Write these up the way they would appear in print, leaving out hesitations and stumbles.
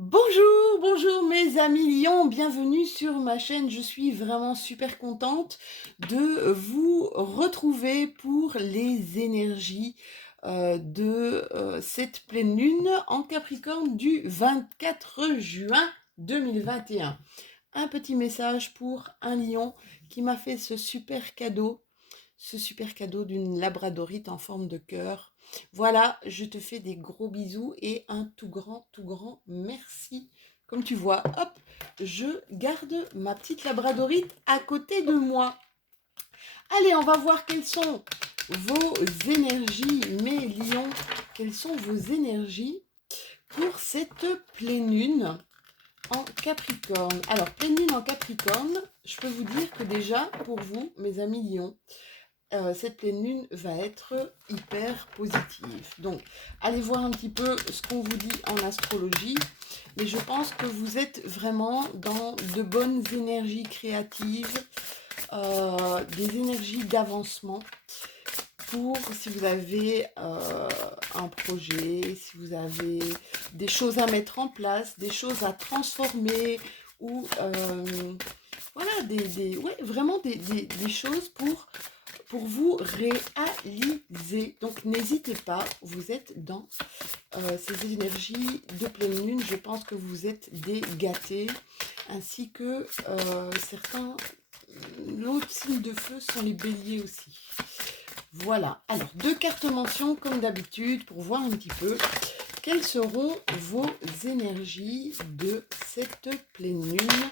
Bonjour, bonjour mes amis lions, bienvenue sur ma chaîne. Je suis vraiment super contente de vous retrouver pour les énergies de cette pleine lune en Capricorne du 24 juin 2021. Un petit message pour un lion qui m'a fait ce super cadeau d'une labradorite en forme de cœur. Voilà, je te fais des gros bisous et un tout grand merci. Comme tu vois, hop, je garde ma petite labradorite à côté de moi. Allez, on va voir quelles sont vos énergies, mes lions. Quelles sont vos énergies pour cette pleine lune en Capricorne? Alors, pleine lune en Capricorne, je peux vous dire que déjà, pour vous, mes amis lions, cette pleine lune va être hyper positive. Donc, allez voir un petit peu ce qu'on vous dit en astrologie. Mais je pense que vous êtes vraiment dans de bonnes énergies créatives, des énergies d'avancement pour si vous avez un projet, si vous avez des choses à mettre en place, des choses à transformer ou voilà, ouais, vraiment des choses pour vous réaliser. Donc n'hésitez pas, vous êtes dans ces énergies de pleine lune. Je pense que vous êtes des gâtés, ainsi que certains. L'autre signe de feu sont les béliers aussi. Voilà, alors deux cartes mentions comme d'habitude pour voir un petit peu quelles seront vos énergies de cette pleine lune.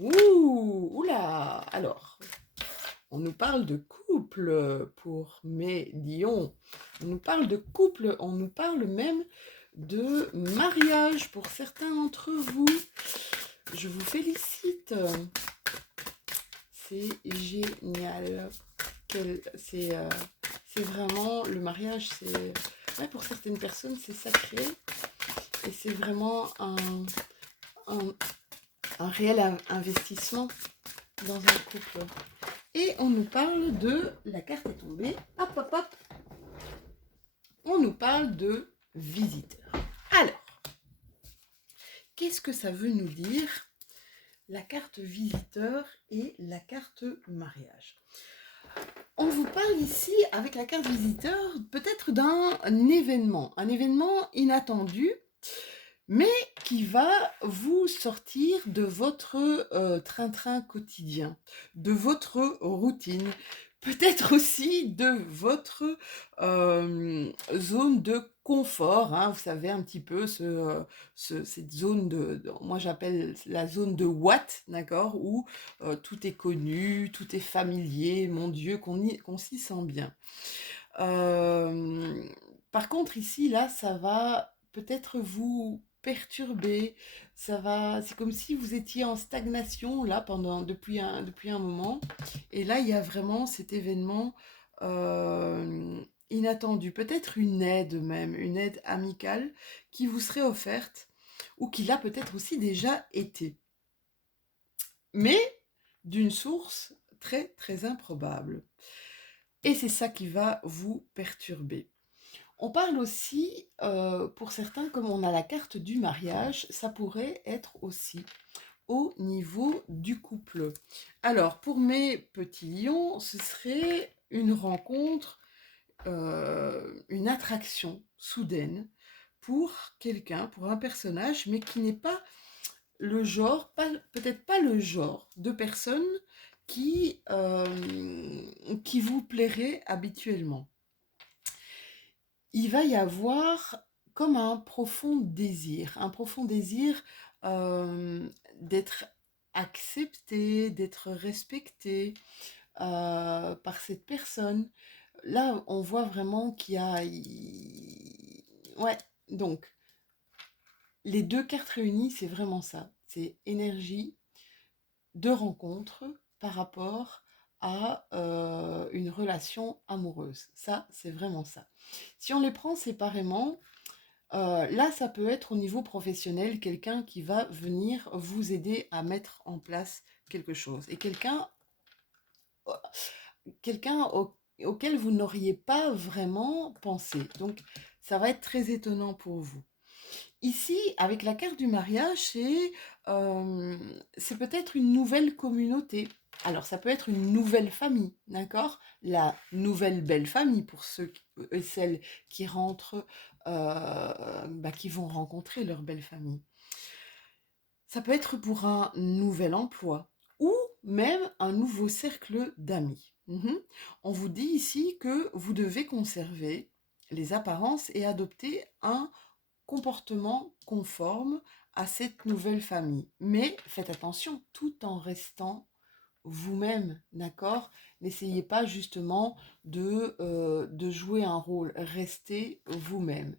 Ouh, oula, alors on nous parle de couple pour mes lions. On nous parle de couple, on nous parle même de mariage pour certains d'entre vous. Je vous félicite. C'est génial. C'est vraiment le mariage, ouais, pour certaines personnes, c'est sacré et c'est vraiment un, un réel investissement dans un couple. Et on nous parle de, la carte est tombée, hop hop hop, on nous parle de visiteurs. Alors, qu'est-ce que ça veut nous dire, la carte visiteur et la carte mariage? On vous parle ici, avec la carte visiteur, peut-être d'un événement, un événement inattendu, mais qui va vous sortir de votre train-train quotidien, de votre routine, peut-être aussi de votre zone de confort, hein, vous savez un petit peu cette zone moi j'appelle la zone de Watt, d'accord, où tout est connu, tout est familier, mon Dieu, qu'on s'y sent bien. Euh, Par contre, ici, là, ça va peut-être vous perturber. C'est comme si vous étiez en stagnation là depuis un moment. Et là, il y a vraiment cet événement inattendu. Peut-être une aide même, une aide amicale qui vous serait offerte ou qui l'a peut-être aussi déjà été. Mais d'une source très très improbable. Et c'est ça qui va vous perturber. On parle aussi, pour certains, comme on a la carte du mariage, ça pourrait être aussi au niveau du couple. Alors, pour mes petits lions, ce serait une rencontre, une attraction soudaine pour quelqu'un, pour un personnage, mais qui n'est pas le genre, peut-être pas le genre de personne qui vous plairait habituellement. Il va y avoir comme un profond désir d'être accepté, d'être respecté par cette personne. Là, on voit vraiment qu'il y a... Ouais, donc, les deux cartes réunies, c'est vraiment ça. C'est énergie de rencontre par rapport à une relation amoureuse. Ça, c'est vraiment ça. Si on les prend séparément, là, ça peut être au niveau professionnel, quelqu'un qui va venir vous aider à mettre en place quelque chose. Et quelqu'un auquel vous n'auriez pas vraiment pensé. Donc, ça va être très étonnant pour vous. Ici, avec la carte du mariage, c'est peut-être une nouvelle communauté. Alors, ça peut être une nouvelle famille, d'accord? La nouvelle belle famille pour ceux et celles qui rentrent, qui vont rencontrer leur belle famille. Ça peut être pour un nouvel emploi ou même un nouveau cercle d'amis. On vous dit ici que vous devez conserver les apparences et adopter un comportement conforme à cette nouvelle famille. Mais faites attention, tout en restant vous-même, d'accord? N'essayez pas justement de jouer un rôle, restez vous-même.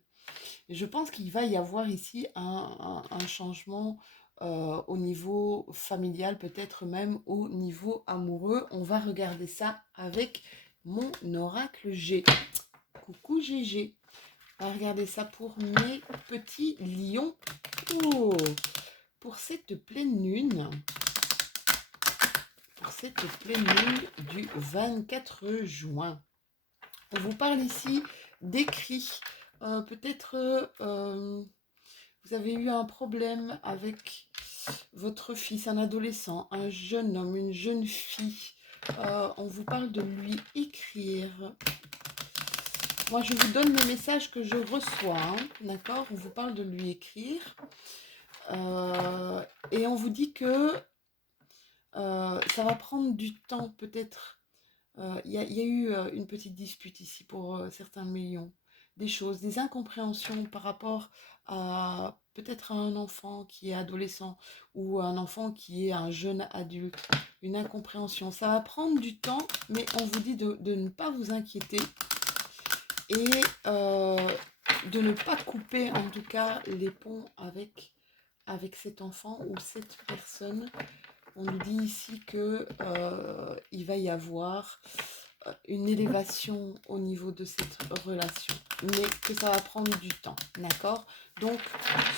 Et je pense qu'il va y avoir ici un changement au niveau familial, peut-être même au niveau amoureux. On va regarder ça avec mon oracle G. Coucou GG. On va regarder ça pour mes petits lions. Oh, pour cette pleine lune, du 24 juin. On vous parle ici d'écrit. Peut-être vous avez eu un problème avec votre fils, un adolescent, un jeune homme, une jeune fille. On vous parle de lui écrire. Moi, je vous donne les messages que je reçois, hein, d'accord? On vous parle de lui écrire. Et on vous dit que ça va prendre du temps, peut-être. Il y a eu une petite dispute ici pour certains millions. Des choses, des incompréhensions par rapport à peut-être un enfant qui est adolescent ou un enfant qui est un jeune adulte. Une incompréhension. Ça va prendre du temps, mais on vous dit de ne pas vous inquiéter et de ne pas couper en tout cas les ponts avec cet enfant ou cette personne. On nous dit ici que il va y avoir une élévation au niveau de cette relation, mais que ça va prendre du temps, d'accord? Donc,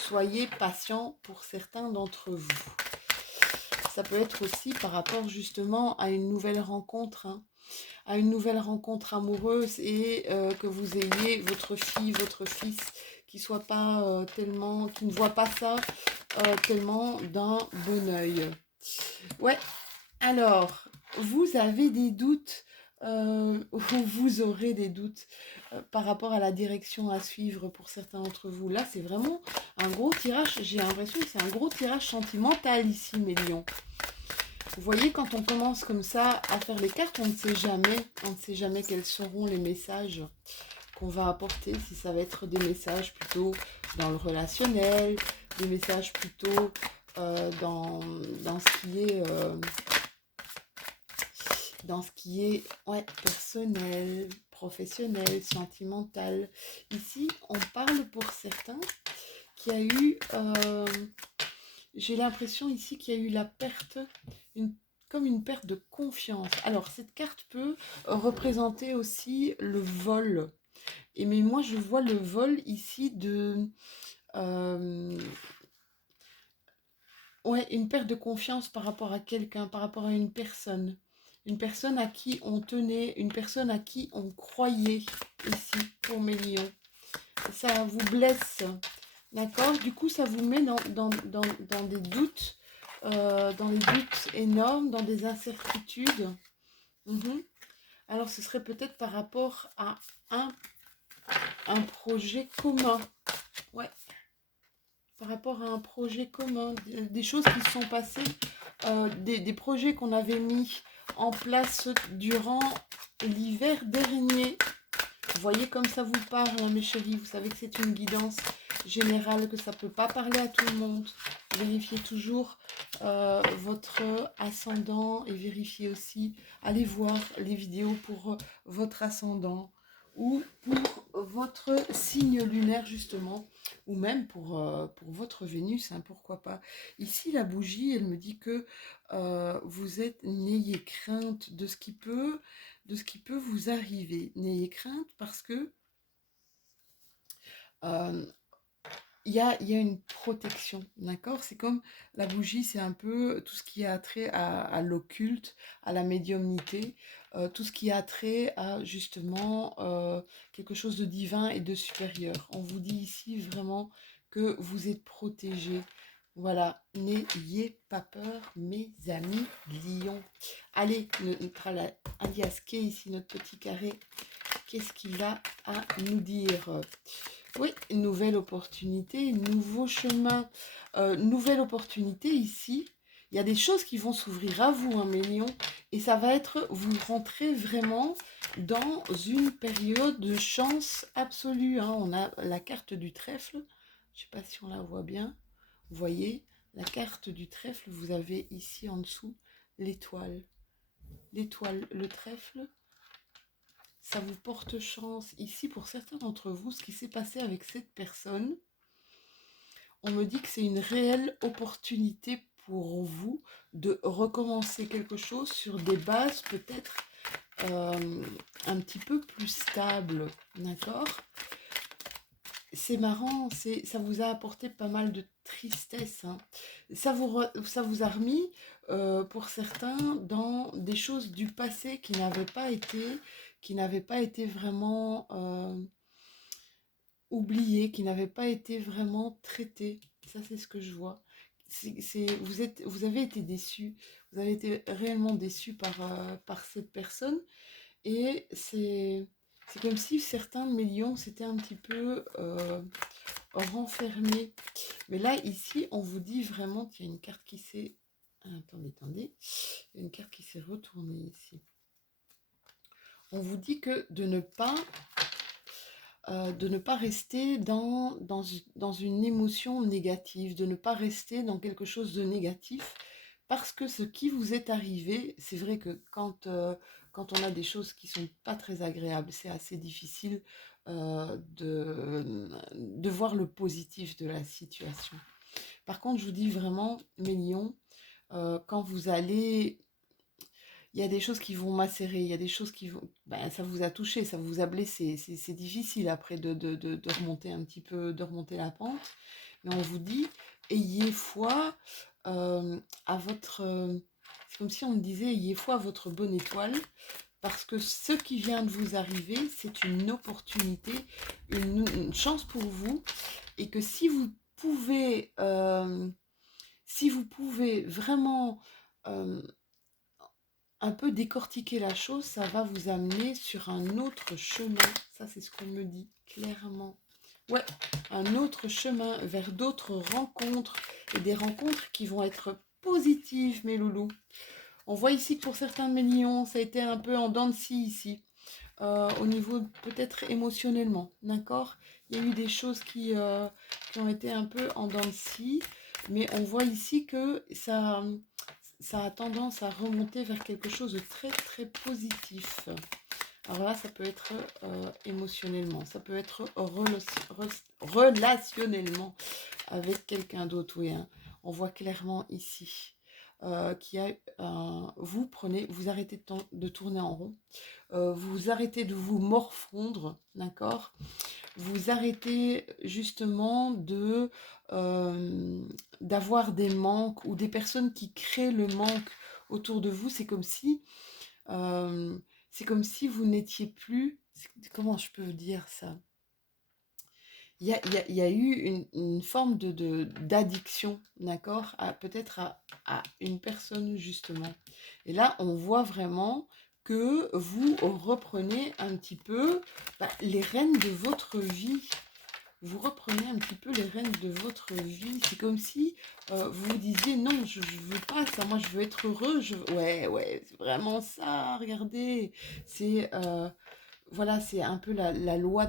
soyez patient pour certains d'entre vous. Ça peut être aussi par rapport justement à une nouvelle rencontre, hein, à une nouvelle rencontre amoureuse et que vous ayez votre fille, votre fils qui soit pas tellement, qui ne voit pas ça tellement d'un bon œil. Ouais, alors, vous avez des doutes, ou vous aurez des doutes par rapport à la direction à suivre pour certains d'entre vous. Là, c'est vraiment un gros tirage, j'ai l'impression que c'est un gros tirage sentimental ici, mes lions. Vous voyez, quand on commence comme ça à faire les cartes, on ne sait jamais quels seront les messages qu'on va apporter, si ça va être des messages plutôt dans le relationnel, des messages plutôt dans ce qui est personnel, professionnel, sentimental. Ici, on parle pour certains qu'il y a eu, j'ai l'impression ici qu'il y a eu la perte, comme une perte de confiance. Alors, cette carte peut représenter aussi le vol. Mais moi, je vois le vol ici de... une perte de confiance par rapport à quelqu'un, par rapport à une personne. Une personne à qui on tenait, une personne à qui on croyait ici, pour mes lions. Ça vous blesse, d'accord? Du coup, ça vous met dans des doutes, dans des doutes énormes, dans des incertitudes. Alors, ce serait peut-être par rapport à un projet commun. Ouais. Par rapport à un projet commun, des choses qui se sont passées, des projets qu'on avait mis en place durant l'hiver dernier. Vous voyez comme ça vous parle, hein, mes chéris, vous savez que c'est une guidance générale, que ça ne peut pas parler à tout le monde. Vérifiez toujours votre ascendant et vérifiez aussi, allez voir les vidéos pour votre ascendant ou pour votre signe lunaire justement, ou même pour votre Vénus, hein, pourquoi pas. Ici, la bougie, elle me dit que n'ayez crainte de ce qui peut vous arriver. N'ayez crainte parce que il y a une protection, d'accord? C'est comme la bougie, c'est un peu tout ce qui a trait à l'occulte, à la médiumnité, tout ce qui a trait à justement quelque chose de divin et de supérieur. On vous dit ici vraiment que vous êtes protégés. Voilà, n'ayez pas peur, mes amis lions. Allez, notre alias Kay, ici, notre petit carré, qu'est-ce qu'il a à nous dire? Oui, nouvelle opportunité, nouveau chemin, nouvelle opportunité ici. Il y a des choses qui vont s'ouvrir à vous, hein, mes lions, et ça va être, vous rentrez vraiment dans une période de chance absolue, hein. On a la carte du trèfle, je ne sais pas si on la voit bien. Vous voyez, la carte du trèfle, vous avez ici en dessous l'étoile. L'étoile, le trèfle, ça vous porte chance. Ici, pour certains d'entre vous, ce qui s'est passé avec cette personne, on me dit que c'est une réelle opportunité pour vous de recommencer quelque chose sur des bases peut-être un petit peu plus stables, d'accord? C'est marrant, ça vous a apporté pas mal de tristesse, hein. Ça vous a remis, pour certains, dans des choses du passé qui n'avaient pas été vraiment oubliées, qui n'avaient pas été vraiment traitées. Ça, c'est ce que je vois. Vous avez été déçus, vous avez été réellement déçus par cette personne. Et c'est comme si certains de mes lions s'étaient un petit peu renfermés. Mais là, ici, on vous dit vraiment qu'il y a une carte qui s'est... Attendez. Il y a une carte qui s'est retournée ici. On vous dit que de ne pas rester dans une émotion négative, de ne pas rester dans quelque chose de négatif, parce que ce qui vous est arrivé, c'est vrai que quand on a des choses qui sont pas très agréables, c'est assez difficile de voir le positif de la situation. Par contre, je vous dis vraiment, mes lions, quand vous allez... Il y a des choses qui vont macérer, il y a des choses qui vont... Ben, ça vous a touché, ça vous a blessé. C'est difficile après de remonter un petit peu, de remonter la pente. Mais on vous dit, ayez foi à votre... c'est comme si on me disait, ayez foi à votre bonne étoile. Parce que ce qui vient de vous arriver, c'est une opportunité, une chance pour vous. Et que si vous pouvez vraiment... un peu décortiquer la chose, ça va vous amener sur un autre chemin. Ça, c'est ce qu'on me dit clairement. Ouais, un autre chemin vers d'autres rencontres et des rencontres qui vont être positives, mes loulous. On voit ici que pour certains de mes lions, ça a été un peu en dents de scie ici, au niveau peut-être émotionnellement, d'accord? Il y a eu des choses qui ont été un peu en dents de scie, mais on voit ici que ça a tendance à remonter vers quelque chose de très très positif. Alors là, ça peut être émotionnellement, ça peut être relationnellement avec quelqu'un d'autre, oui, hein. On voit clairement ici qu'il y a vous arrêtez de tourner en rond, vous arrêtez de vous morfondre, d'accord? Vous arrêtez justement d'avoir des manques ou des personnes qui créent le manque autour de vous. C'est comme si vous n'étiez plus... Comment je peux dire ça? Il y a eu une forme d'addiction, d'accord? Peut-être à une personne, justement. Et là, on voit vraiment que vous reprenez un petit peu les rênes de votre vie. Vous reprenez un petit peu les rênes de votre vie. C'est comme si vous vous disiez, non, je veux pas ça, moi je veux être heureux. Ouais, c'est vraiment ça, regardez. C'est... voilà, c'est un peu la loi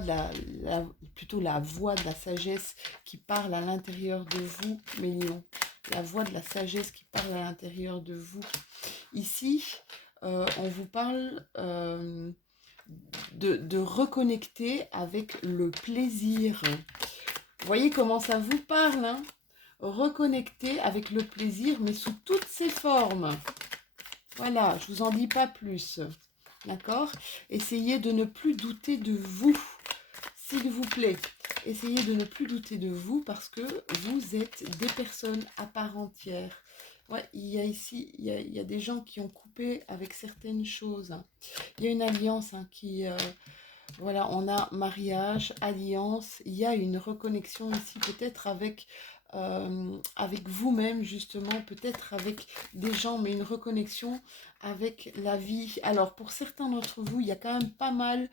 plutôt la voix de la sagesse qui parle à l'intérieur de vous, mes lions. La voix de la sagesse qui parle à l'intérieur de vous. Ici, on vous parle de reconnecter avec le plaisir. Vous voyez comment ça vous parle, hein? Reconnecter avec le plaisir, mais sous toutes ses formes. Voilà, je vous en dis pas plus. D'accord? Essayez de ne plus douter de vous, s'il vous plaît. Essayez de ne plus douter de vous parce que vous êtes des personnes à part entière. Ouais, il y a des gens qui ont coupé avec certaines choses. Il y a une alliance Voilà, on a mariage, alliance, il y a une reconnexion ici peut-être avec vous-même justement, peut-être avec des gens, mais une reconnexion avec la vie. Alors pour certains d'entre vous, il y a quand même pas mal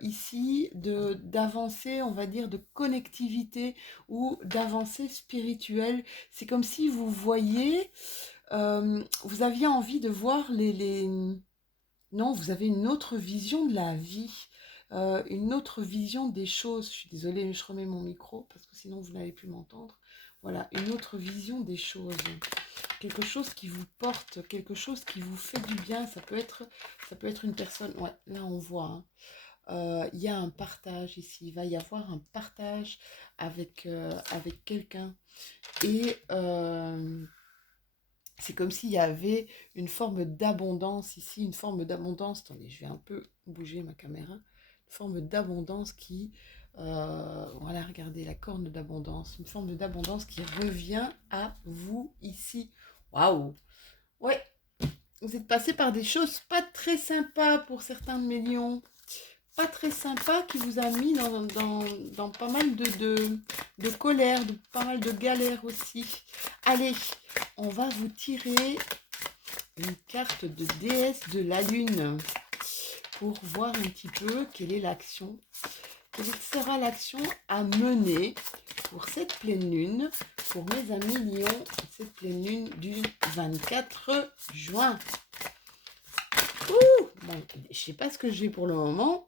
ici d'avancées, on va dire, de connectivité ou d'avancées spirituelles. C'est comme si vous voyez, vous aviez envie de voir non, vous avez une autre vision de la vie, une autre vision des choses. Je suis désolée, mais je remets mon micro parce que sinon vous n'allez plus m'entendre. Voilà, une autre vision des choses. Quelque chose qui vous porte, quelque chose qui vous fait du bien. Ça peut être une personne. Ouais, là on voit, hein. Il y a un partage ici. Il va y avoir un partage avec quelqu'un. Et c'est comme s'il y avait une forme d'abondance ici, une forme d'abondance. Attendez, je vais un peu bouger ma caméra. Une forme d'abondance voilà, regardez la corne d'abondance. Une forme d'abondance qui revient à vous ici. Waouh! Ouais, vous êtes passé par des choses pas très sympas pour certains de mes lions. Pas très sympa qui vous a mis dans pas mal de colère, de pas mal de galères aussi. Allez, on va vous tirer une carte de déesse de la lune pour voir un petit peu quelle est l'action. Quelle sera l'action à mener pour cette pleine lune, pour mes amis lions, cette pleine lune du 24 juin. Ouh, bon, je ne sais pas ce que j'ai pour le moment.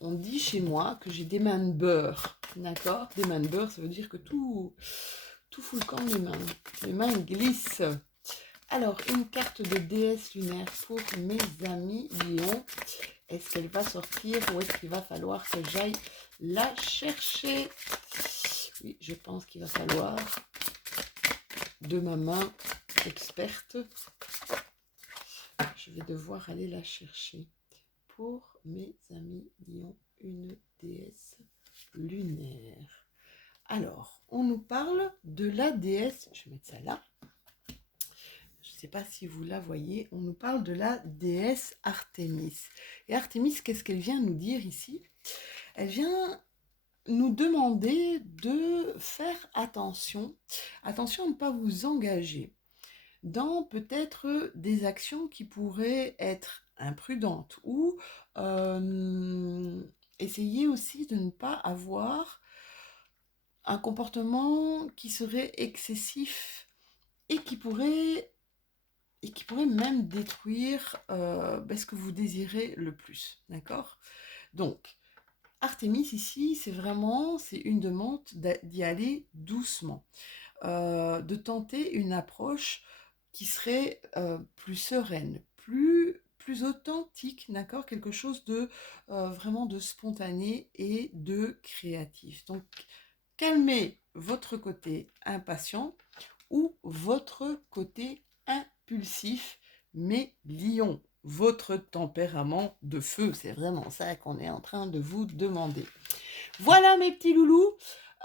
On dit chez moi que j'ai des mains de beurre. D'accord? Des mains de beurre, ça veut dire que tout fout le camp de mes mains. Mes mains glissent. Alors, une carte de déesse lunaire pour mes amis lions. Est-ce qu'elle va sortir ou est-ce qu'il va falloir que j'aille la chercher? Oui, je pense qu'il va falloir, de ma main experte, je vais devoir aller la chercher. Pour mes amis lions, une déesse lunaire. Alors, on nous parle de la déesse, je vais mettre ça là. Je ne sais pas si vous la voyez, on nous parle de la déesse Artémis. Et Artémis, qu'est-ce qu'elle vient nous dire ici? Elle vient nous demander de faire attention à ne pas vous engager dans peut-être des actions qui pourraient être imprudentes ou essayer aussi de ne pas avoir un comportement qui serait excessif et qui pourrait même détruire ce que vous désirez le plus, d'accord? Donc, Artémis ici, c'est une demande d'y aller doucement, de tenter une approche qui serait plus sereine, plus authentique, d'accord? Quelque chose de vraiment de spontané et de créatif. Donc, calmez votre côté impatient ou votre côté impulsif, mais lion, votre tempérament de feu. C'est vraiment ça qu'on est en train de vous demander. Voilà mes petits loulous.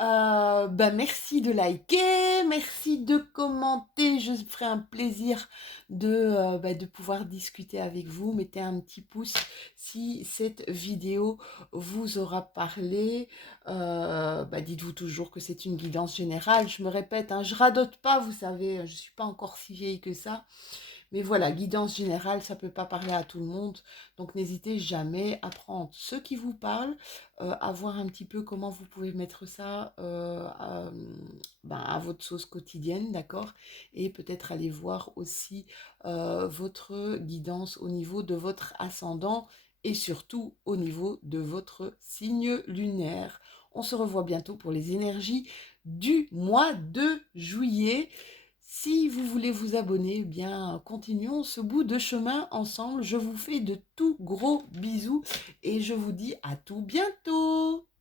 Merci de liker, merci de commenter. Je ferai un plaisir de pouvoir discuter avec vous. Mettez un petit pouce si cette vidéo vous aura parlé. Dites-vous toujours que c'est une guidance générale. Je me répète, hein, je radote pas, vous savez, je ne suis pas encore si vieille que ça. Mais voilà, guidance générale, ça ne peut pas parler à tout le monde. Donc n'hésitez jamais à prendre ce qui vous parle, à voir un petit peu comment vous pouvez mettre ça à votre sauce quotidienne, d'accord? Et peut-être aller voir aussi votre guidance au niveau de votre ascendant et surtout au niveau de votre signe lunaire. On se revoit bientôt pour les énergies du mois de juillet. Si vous voulez vous abonner, eh bien, continuons ce bout de chemin ensemble. Je vous fais de tout gros bisous et je vous dis à tout bientôt.